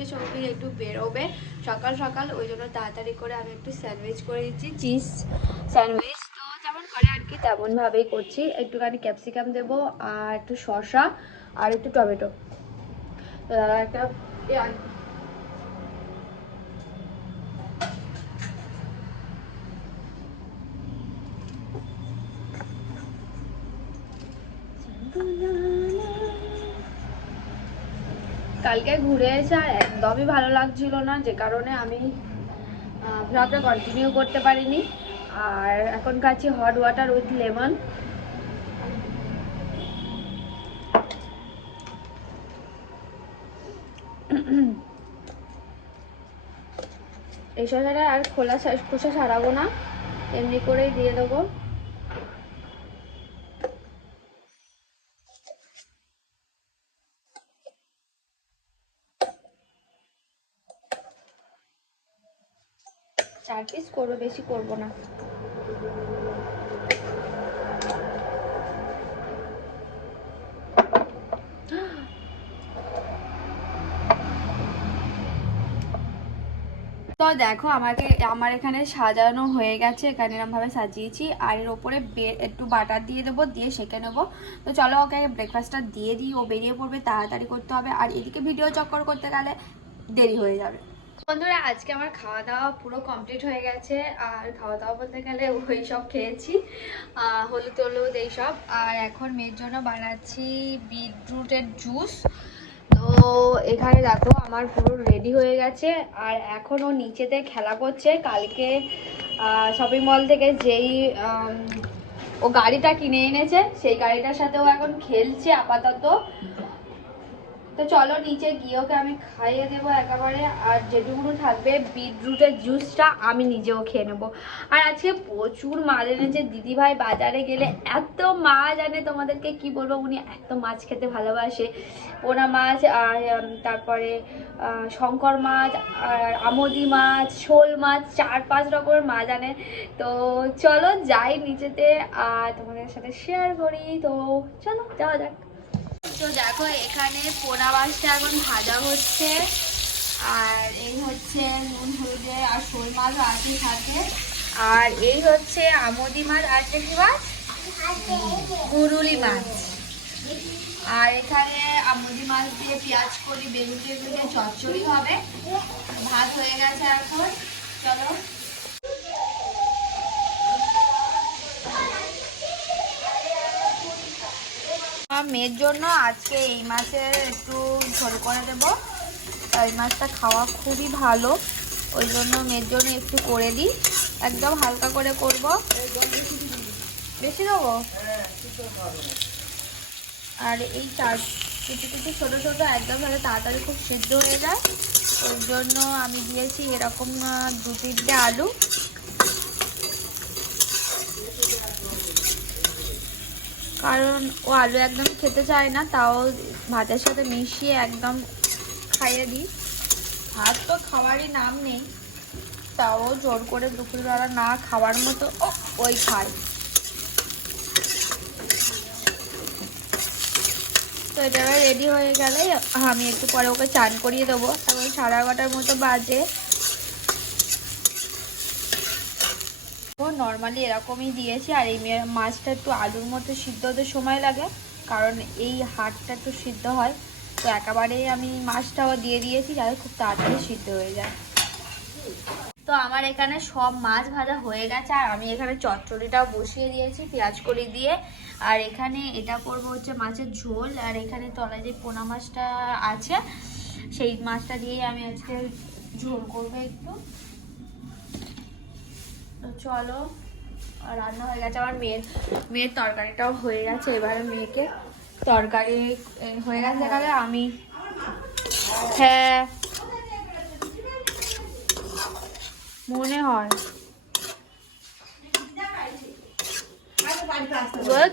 আজকে সৌভিক একটু বেরোবে। সকাল সকাল, ওই জন্য তাড়াতাড়ি করে আমি একটু স্যান্ডউইচ করে দিচ্ছি, চিজ স্যান্ডউইচ। তো যেমন করে আর কি, তেমনভাবেই করছি। একটুখানি ক্যাপসিকাম দেবো, আর একটু শসা, আর একটু টমেটো। একটা এ আন- কালকে ঘুরে এসে আর একদমই ভালো লাগছিল না, যে কারণে আমি ব্লগটা কন্টিনিউ করতে পারিনি। আর এখন খাচ্ছি হট ওয়াটার উইথ লেমন এই শসাটা আর খোলা খোসা সারাবো না, এমনি করেই দিয়ে দেবো। চার পিস করব, বেশি করব না। তো দেখো, আমাকে, আমার এখানে সাজানো হয়ে গেছে, এখানে এরমভাবে সাজিয়েছি। আর এর ওপরে একটু বাটার দিয়ে দেবো, দিয়ে সেঁকে নেব। তো চলো ওকে ব্রেকফাস্টটা দিয়ে দিই, ও বেরিয়ে পড়বে, তাড়াতাড়ি করতে হবে। আর এদিকে ভিডিও চক্কর করতে গেলে দেরি হয়ে যাবে। বন্ধুরা, আজকে আমার খাওয়া দাওয়া পুরো কমপ্লিট হয়ে গেছে। আর খাওয়া দাওয়া বলতে গেলে ওই সব খেয়েছি হলুদ হলুদ এইসব আর এখন মেয়ের জন্য বানাচ্ছি বিটরুটের জুস তো এখানে দেখো, আমার পুরো রেডি হয়ে গেছে। আর এখন ও নিচেতে খেলা করছে। কালকে শপিং মল থেকে যেই ও গাড়িটা কিনে এনেছে, সেই গাড়িটার সাথে ও এখন খেলছে আপাতত। তো চলো নিচে গিয়ে ওকে আমি খাইয়ে দেবো একেবারে, আর যেটুকুনো থাকবে বিটরুটের জুসটা আমি নিজেও খেয়ে নেব। আর আজকে প্রচুর মাছ এনেছে, দিদিভাই বাজারে গেলে এত মাছ আনে তোমাদেরকে, কি বলব, উনি এত মাছ খেতে ভালোবাসে। পোনা মাছ, আর তারপরে শঙ্কর মাছ, আর আমদি মাছ, শোল মাছ, চার পাঁচ রকমের মাছ আনে। তো চলো যাই নিচেতে, আর তোমাদের সাথে শেয়ার করি। তো চলো, যাওয়া যাক। তো দেখো, এখানে পোনা মাছটা এখন ভাজা হচ্ছে। আর এই হচ্ছে নুন, হলুদে আর শোল মাছও আছে সাথে। আর এই হচ্ছে আমদি মাছ আর কি মাছ? গুরুলি মাছ। আর এখানে আমদি মাছ দিয়ে পেঁয়াজ করি, বেগুন টেগুন দিয়ে চচ্চড়ি হবে। ভাত হয়ে গেছে এখন। চলো। মেয়ের জন্য আজকে এই মাছের একটু ঝোল করে দেব। এই মাছটা খাওয়া খুবই ভালো, ওই জন্য মেয়ের জন্য একটু করে দিই। একদম হালকা করে করব। বেশি দেবো? আর এই চার কিছু কিছু ছোটো ছোটো একদম তাহলে তাড়াতাড়ি খুব সিদ্ধ হয়ে যায়, ওই জন্য আমি দিয়েছি এরকম দু তিনটে আলু। কারণ ও আলু একদম খেতে চায় না, তাও ভাতের সাথে মিশিয়ে একদম খাইয়ে দিই। ভাত তো খাওয়ারই নাম নেই, তাও জোর করে দুপুরবেলা না খাওয়ার মতো ওই খায় তো এটা রেডি হয়ে গেলে আমি একটু পরে ওকে চান করিয়ে দেবো। এখন সাড়ে এগারোটার মতো বাজে নর্মালি এরকমই দিয়েছি। আর এই মাছটা একটু আলুর মতো সিদ্ধ হতে সময় লাগে, কারণ এই হাড়টা একটু সিদ্ধ হয়। তো একেবারেই আমি মাছটাও দিয়ে দিয়েছি, যাতে খুব তাড়াতাড়ি সিদ্ধ হয়ে যায়। তো আমার এখানে সব মাছ ভাজা হয়ে গেছে, আর আমি এখানে চচ্চড়িটাও বসিয়ে দিয়েছি, পেঁয়াজ কলি দিয়ে। আর এখানে এটা করব হচ্ছে মাছের ঝোল, আর এখানে তলায় যে পোনা মাছটা আছে, সেই মাছটা দিয়ে আমি আজকে ঝোল করব একটু। চলো রান্না হয়ে গেছে আমার মেয়ের মেয়ের তরকারিটাও হয়ে গেছে, এবারে মেয়েকে তরকারি হয়ে গেছে এখানে আমি। হ্যাঁ। মনে হয়।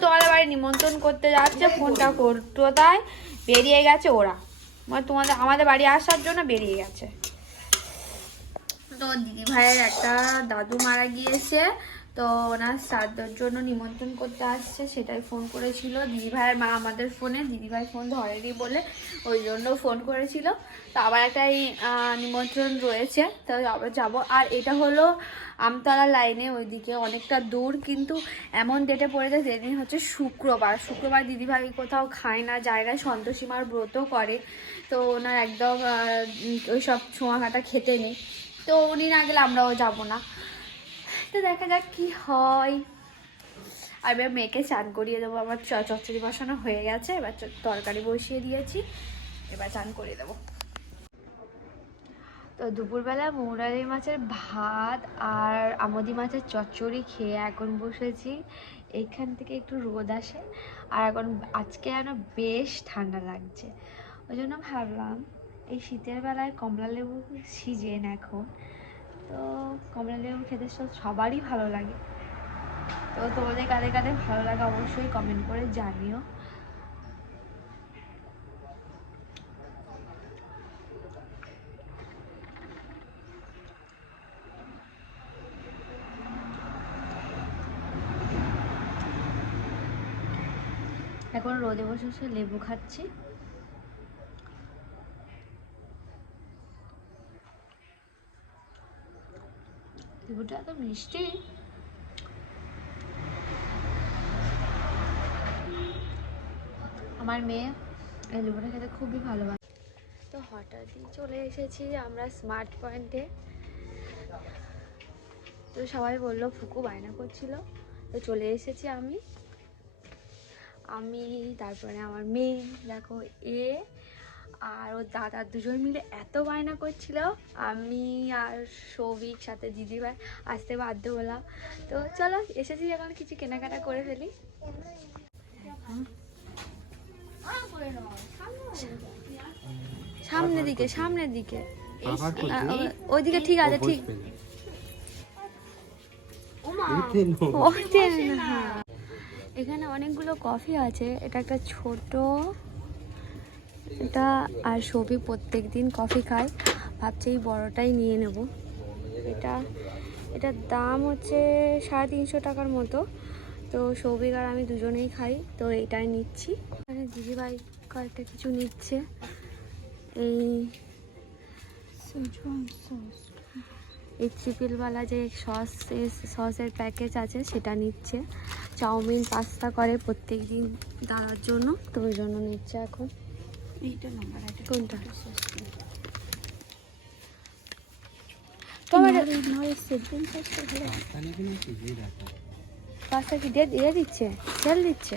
তোমাদের বাড়ি নিমন্ত্রণ করতে যাচ্ছে, ফোনটা করতো তাই, বেরিয়ে গেছে ওরা। মানে তোমাদের, আমাদের বাড়ি আসার জন্য বেরিয়ে গেছে। তো দিদি ভাইয়ের একটা দাদু মারা গিয়েছে, তো ওনার শ্রাদ্ধর জন্য নিমন্ত্রণ করতে আসছে, সেটাই ফোন করেছিল। দিদিভাইয়ের মা আমাদের ফোনে দিদিভাই ফোন ধরেনি বলে ওই জন্য ফোন করেছিল। তো আবার একটাই নিমন্ত্রণ রয়েছে, তো আবার যাব। আর এটা হলো আমতলা লাইনে ওইদিকে অনেকটা দূর, কিন্তু এমন ডেটে পড়েছে যেদিন হচ্ছে শুক্রবার। শুক্রবার দিদিভাই কোথাও খায় না যায় না সন্তোষীমার ব্রত করে, তো ওনার একদম ওই সব ছোঁয়াঘাটা খেতে নেই। তো উনি না গেলে আমরাও যাব না। তো দেখা যাক কি হয়। আর এবার মেয়েকে চান করিয়ে দেবো। আমার চচ্চড়ি বসানো হয়ে গেছে। এবার তরকারি বসিয়ে দিয়েছি। এবার চান করিয়ে দেবো। তো দুপুরবেলা মৌরালি মাছের ভাত আর আমদি মাছের চচ্চড়ি খেয়ে এখন বসেছি। এইখান থেকে একটু রোদ আসে। আর এখন আজকে যেন বেশ ঠান্ডা লাগছে। ওই জন্য ভাবলাম এই শীতের বেলায় কমলা লেবু সিজন এখন। তো কমলা লেবু খেতে সবারই ভালো লাগে। তো তোমাদের কাদের কাদের ভালো লাগে অবশ্যই কমেন্ট করে জানিও। এখন রোদে বসে বসে লেবু খাচ্ছি। লেবুটা এত মিষ্টি। আমার মেয়ে এই লেবুটা খেতে খুবই ভালোবাসে। তো হঠাৎই চলে এসেছি আমরা স্মার্ট পয়েন্টে তো সবাই বলল, ফুকু বায়না করছিল। তো চলে এসেছি আমি। আমি, তারপরে আমার মেয়ে, দেখো, এ আর ওর দাদা দুজন মিলে এত বায়না করছিল। আমি আর সৌভিক সাথে দিদিভাই আসতে বাধ্য হলাম। তো চলো এসেছি এখন কিছু কেনাকাটা করে ফেলি। সামনের দিকে সামনের দিকে। ওইদিকে ঠিক আছে ঠিক। না। এখানে অনেকগুলো কফি আছে। এটা একটা ছোট এটা আর সবই প্রত্যেক দিন কফি খায়। ভাবছি এই বড়টাই নিয়ে নেব। এটা, এটার দাম হচ্ছে সাড়ে তিনশো টাকার মতো। তো সৌভিক আর আমি দুজনেই খাই, তো এটাই নিচ্ছি। এখানে দিদিভাই কয়েকটা কিছু নিচ্ছে। এই এই ট্রিপলওয়ালা যে সস সসের প্যাকেজ আছে, সেটা নিচ্ছে। চাউমিন, পাস্তা করে প্রত্যেক দিন দাদার জন্য, তো ওই জন্য নিচ্ছে এখন। কোনটা? তোমার পাস্তা কি দিয়ে দিয়ে দিচ্ছে? সেল দিচ্ছে?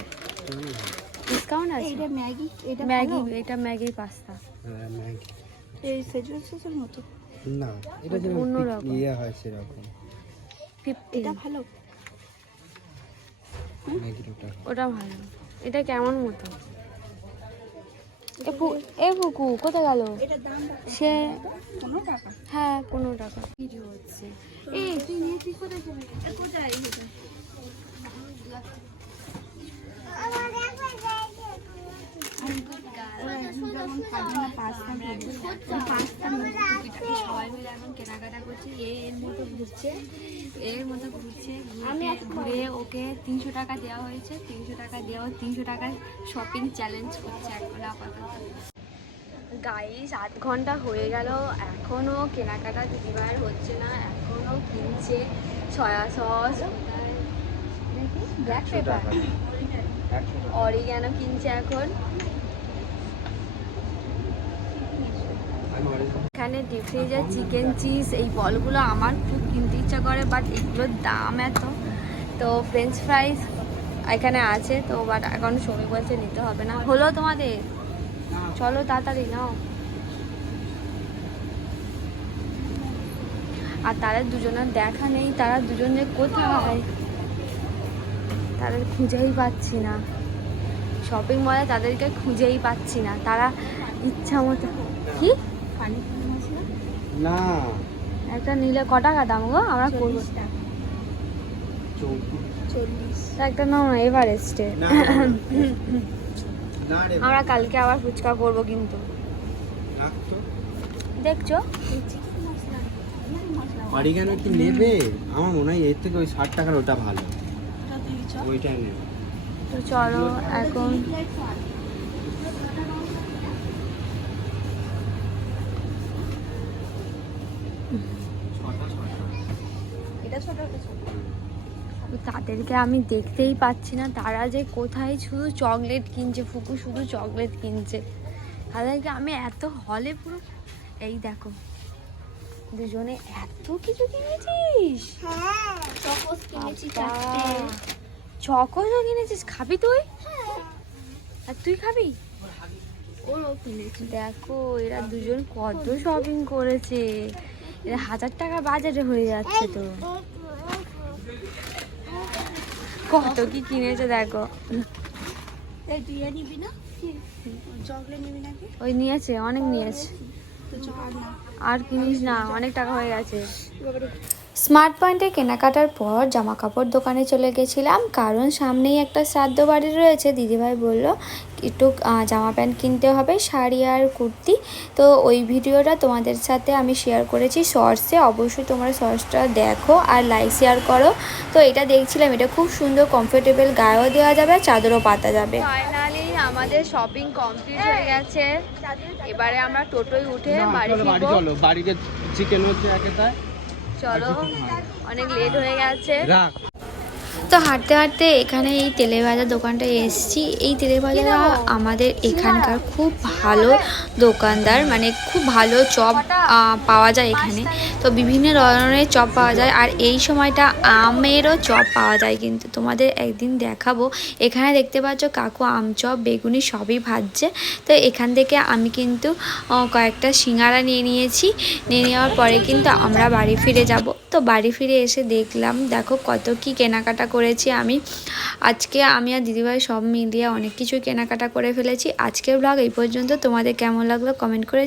ডিসকাউন্ট আছে? এটা ম্যাগি এটা ম্যাগি এটা ম্যাগি পাস্তা। এই সসের মতো। না এটা যেমন অন্যরকম। ইয়ে হয় সেরকম। এটা ভালো। ওটা ভালো। এটা কেমন মতো? এ ফুকু কোথায় গেল? সে হ্যাঁ পনেরো টাকা। ভিডিও হচ্ছে এই তুই কোথায় চলে এখন কেনাকাটা করছে। এর মতো ঘুরছে এর মতো ঘুরছে আমি ঘুরে ওকে তিনশো টাকা দেওয়া হয়েছে তিনশো টাকা দেওয়া তিনশো টাকায় শপিং চ্যালেঞ্জ করছে এখন আপাতত। গাইস আধ ঘণ্টা হয়ে গেল এখনও কেনাকাটা দিদিভাইয়ের হচ্ছে না এখনও কিনছে সয়া সস ব্ল্যাক পেপার টাকা। অরিগ্যানো কিনছে এখন আমি original এখানে ডিপ ফ্রিজের চিকেন চিজ এই বলগুলো আমার খুব কিনতে ইচ্ছা করে বাট এগুলোর দাম এত। তো ফ্রেঞ্চ ফ্রাইস এখানে আছে, তো বাট এখন সময় বলছে নিতে হবে না। হলো তোমাদের? চলো তাড়াতাড়ি নাও। আর তাদের দুজনের দেখা নেই, তারা দুজন যে কোথায়? তাদের খুঁজেই পাচ্ছি না। শপিং মলে তাদেরকে খুঁজেই পাচ্ছি না। তারা ইচ্ছা মতো কি? পানি না। একটা নিলে ক টাকা দাম গো? আমরা করব একটা নাও না এভারেস্টে আমরা কালকে আবার ফুচকা করব কিন্তু। তো দেখছ? মশলা অরিগানো কি নেবে? আমার মনে হয় এর থেকে ওই ষাট টাকার ওটা ভালো। ওইটাই নেবে। তো চলো এখন ছটা ছটা এটা ছোট এটা ছোট তাদেরকে আমি দেখতেই পাচ্ছি না। তারা যে কোথায় শুধু চকলেট কিনছে ফুকু শুধু চকলেট কিনছে। তাদেরকে আমি এত হলে পুরো এই দেখো দুজনে এত কিছু কিনেছিস? চকোসও কিনেছিস? খাবি তুই? আর তুই খাবি? দেখো এরা দুজন কত শপিং করেছে। হাজার টাকা বাজারে হয়ে যাচ্ছে তো। কত কি কিনেছে দেখো। ওই নিয়েছে অনেক নিয়েছে। আর কিনিস না অনেক টাকা হয়ে গেছে। স্মার্ট পয়েন্টে কেনাকাটার পর জামা কাপড় দোকানে চলে গেছিলাম। কারণ সামনেই একটা শ্রাদ্ধ বাড়ি রয়েছে। দিদিভাই বলল একটু জামা প্যান্ট কিনতে হবে শাড়ি আর কুর্তি। তো ওই ভিডিওটা তোমাদের সাথে আমি শেয়ার করেছি। শর্টসে অবশ্যই তোমরা শর্টসটা দেখো আর লাইক শেয়ার করো। তো এটা দেখছিলাম এটা খুব সুন্দর কমফোর্টেবল গায়েও দেওয়া যাবে আর চাদরও পাতা যাবে। ফাইনালি আমাদের শপিং কমপ্লিট হয়ে গেছে। এবারে আমরা টোটোয় উঠে বাড়ি ফিরবো। বাড়িতে চিকেন হচ্ছে একে তাই চলো অনেক লেট হয়ে গেছে। তো হাঁটতে হাঁটতে এখানে এই তেলে ভাজা দোকানটায় এসেছি। এই তেলে ভাজাটা আমাদের এখানকার খুব ভালো দোকানদার মানে খুব ভালো চপ পাওয়া যায় এখানে। তো বিভিন্ন ধরনের চপ পাওয়া যায় আর এই সময়টা আমেরও চপ পাওয়া যায় কিন্তু তোমাদের একদিন দেখাবো। এখানে দেখতে পাচ্ছ কাকু আম চপ, বেগুনি সবই ভাজছে। তো এখান থেকে আমি কিন্তু কয়েকটা সিঙ্গারা নিয়ে নিয়েছি। নিয়ে নেওয়ার পরে কিন্তু আমরা বাড়ি ফিরে যাব। তো বাড়ি ফিরে এসে দেখলাম, দেখো কত কি কেনাকাটা করেছি আমি। আজকে আমি আর দিদিভাই সব মিলিয়ে অনেক কিছু কেনাকাটা করে ফেলেছি। আজকের ব্লগ এই পর্যন্ত। তোমাদের কেমন লাগল কমেন্ট করে